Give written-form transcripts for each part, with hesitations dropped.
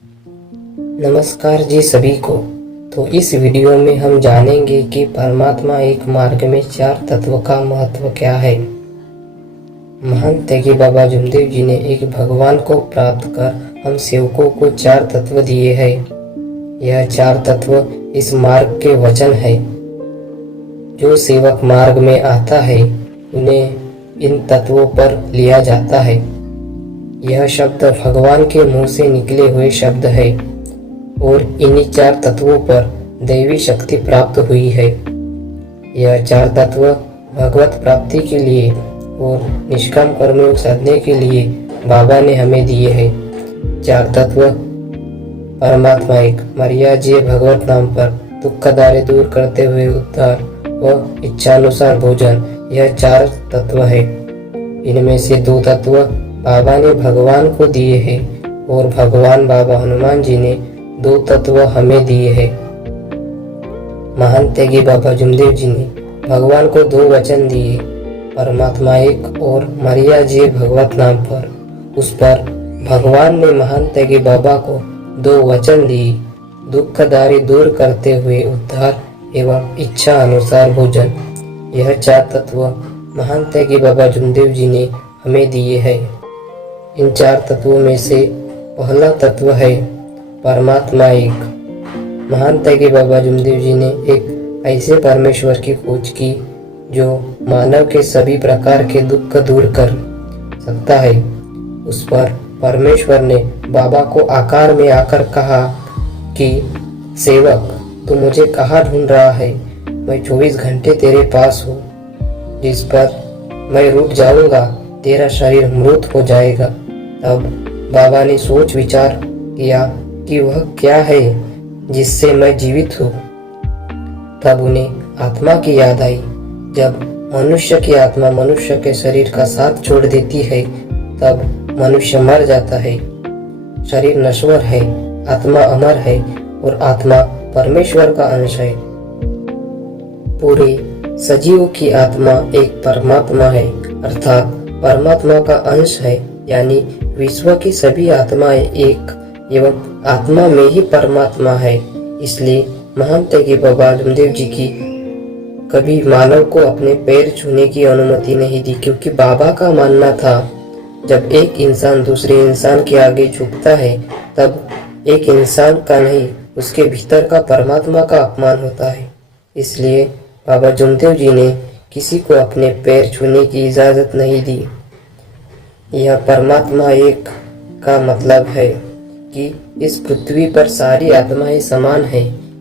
नमस्कार जी सभी को। तो इस वीडियो में हम जानेंगे कि परमात्मा एक मार्ग में चार तत्व का महत्व क्या है। महंत त्यागी बाबा जुमदेव जी ने एक भगवान को प्राप्त कर हम सेवकों को चार तत्व दिए हैं। यह चार तत्व इस मार्ग के वचन है। जो सेवक मार्ग में आता है उन्हें इन तत्वों पर लिया जाता है। यह शब्द भगवान के मुंह से निकले हुए शब्द है और इन्हीं चार तत्वों पर दैवी शक्ति प्राप्त हुई है। यह चार तत्व भगवत प्राप्ति के लिए और निष्काम कर्मयोग साधने के लिए बाबा ने हमें दिए हैं। चार तत्व परमात्मा एक, मर्यादीय भगवत नाम पर, दुख दारे दूर करते हुए उद्धार व इच्छानुसार भोजन, यह चार तत्व है। इनमें से दो तत्व बाबा ने भगवान को दिए हैं और भगवान बाबा हनुमान जी ने दो तत्व हमें दिए हैं। महंत त्यागी बाबा जुमदेव जी ने भगवान को दो वचन दिए, परमात्मा एक और मर्यादीय भगवत नाम पर। उस पर भगवान ने महंत त्यागी बाबा को दो वचन दिए, दुख दारी दूर करते हुए उद्धार एवं इच्छा अनुसार भोजन। यह चार तत्व महंत त्यागी बाबा जुमदेव जी ने हमें दिए हैं। इन चार तत्वों में से पहला तत्व है परमात्मा एक। महंत त्यागी बाबा जुमदेव जी ने एक ऐसे परमेश्वर की खोज की जो मानव के सभी प्रकार के दुख दूर कर सकता है। उस पर परमेश्वर ने बाबा को आकार में आकर कहा कि सेवक, तू मुझे कहाँ ढूंढ रहा है? मैं 24 घंटे तेरे पास हूँ। जिस पर मैं रुक जाऊंगा तेरा शरीर मृत हो जाएगा। तब बाबा ने सोच विचार किया कि वह क्या है जिससे मैं जीवित हूँ। तब उन्हें आत्मा की याद आई। जब मनुष्य की आत्मा मनुष्य के शरीर का साथ छोड़ देती है तब मनुष्य मर जाता है। शरीर नश्वर है, आत्मा अमर है और आत्मा परमेश्वर का अंश है। पूरे सजीव की आत्मा एक परमात्मा है, अर्थात परमात्मा का अंश है। यानी विश्व की सभी आत्माएं एक एवं आत्मा में ही परमात्मा है। इसलिए महंत त्यागी बाबा जुमदेव जी की कभी मानव को अपने पैर छूने की अनुमति नहीं दी, क्योंकि बाबा का मानना था जब एक इंसान दूसरे इंसान के आगे झुकता है तब एक इंसान का नहीं उसके भीतर का परमात्मा का अपमान होता है। इसलिए बाबा जुमदेव जी ने किसी को अपने पैर छूने की इजाजत नहीं दी। यह परमात्मा एक का मतलब है कि इस पृथ्वी पर सारी आत्माएं समान है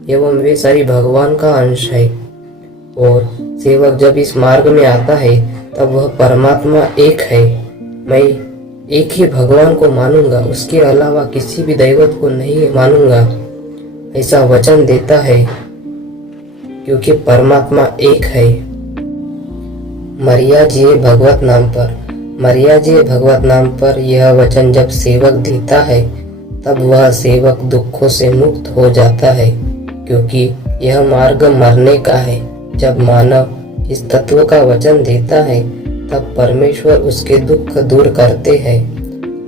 एवं वे सारी भगवान का अंश है। और सेवक जब इस मार्ग में आता है तब वह परमात्मा एक है। मैं एक ही भगवान को मानूंगा, उसके अलावा किसी भी दैवत को नहीं मानूंगा, ऐसा वचन देता है, क्योंकि परमात्मा एक है। मर्यादीय भगवत नाम पर, मर्यादीय भगवत नाम पर यह वचन जब सेवक देता है तब वह सेवक दुखों से मुक्त हो जाता है, क्योंकि यह मार्ग मरने का है। जब मानव इस तत्व का वचन देता है तब परमेश्वर उसके दुख दूर करते हैं।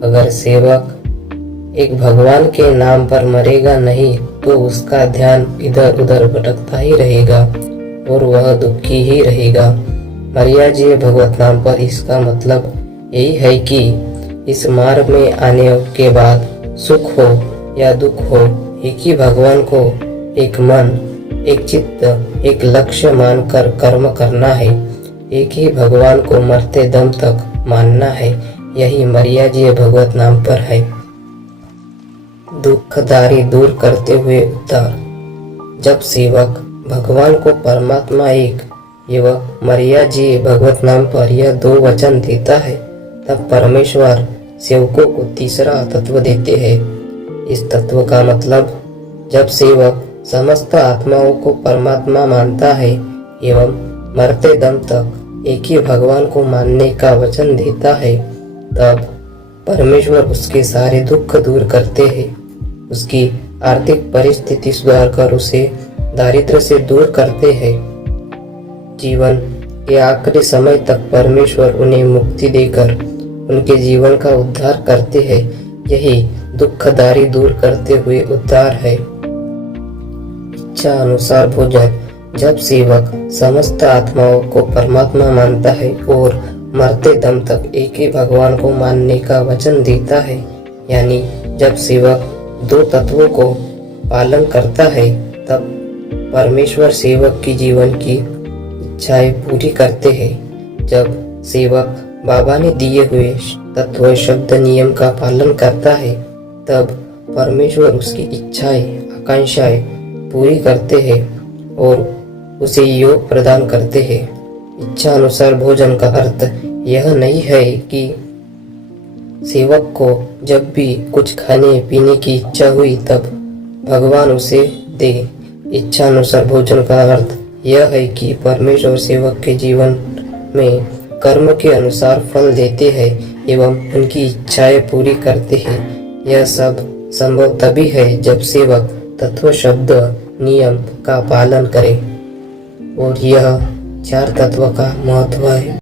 अगर सेवक एक भगवान के नाम पर मरेगा नहीं तो उसका ध्यान इधर उधर भटकता ही रहेगा और वह दुखी ही रहेगा। मर्यादीय भगवत नाम पर इसका मतलब यही है कि इस मार्ग में आने के बाद सुख हो या दुख हो, एक ही भगवान को एक मन, एक चित्त, एक लक्ष्य मानकर कर्म करना है। एक ही भगवान को मरते दम तक मानना है। यही मर्यादीय भगवत नाम पर है। दुख दारी दूर करते हुए उद्धार। जब सेवक भगवान को परमात्मा एक एवं मर्यादीय भगवत नाम पर यह दो वचन देता है तब परमेश्वर सेवकों को तीसरा तत्व देते हैं। इस तत्व का मतलब जब सेवक समस्त आत्माओं को परमात्मा मानता है एवं मरते दम तक एक ही भगवान को मानने का वचन देता है तब परमेश्वर उसके सारे दुख दूर करते हैं। उसकी आर्थिक परिस्थिति सुधार कर उसे दारिद्र्य से दूर करते हैं। जीवन के आखिरी समय तक परमेश्वर उन्हें मुक्ति देकर उनके जीवन का उद्धार करते हैं। यही दुखदारी दूर करते हुए उद्धार है। इच्छा अनुसार भोजन। जब सेवक समस्त आत्माओं को परमात्मा मानता है और मरते दम तक एक ही भगवान को मानने का वचन देता है, यानी जब सेवक दो तत्वों को पालन करता है, तब परमेश्वर सेवक की जीवन की इच्छाएं पूरी करते हैं। जब सेवक बाबा ने दिए हुए तत्व शब्द नियम का पालन करता है, तब परमेश्वर उसकी इच्छाएं आकांक्षाएं पूरी करते हैं और उसे योग प्रदान करते हैं। इच्छा अनुसार भोजन का अर्थ यह नहीं है कि सेवक को जब भी कुछ खाने पीने की इच्छा हुई तब भगवान उसे दे। इच्छा अनुसार भोजन का अर्थ यह है कि परमेश्वर सेवक के जीवन में कर्म के अनुसार फल देते हैं एवं उनकी इच्छाएं पूरी करते हैं। यह सब संभव तभी है जब सेवक तत्व शब्द नियम का पालन करे, और यह चार तत्व का महत्व है।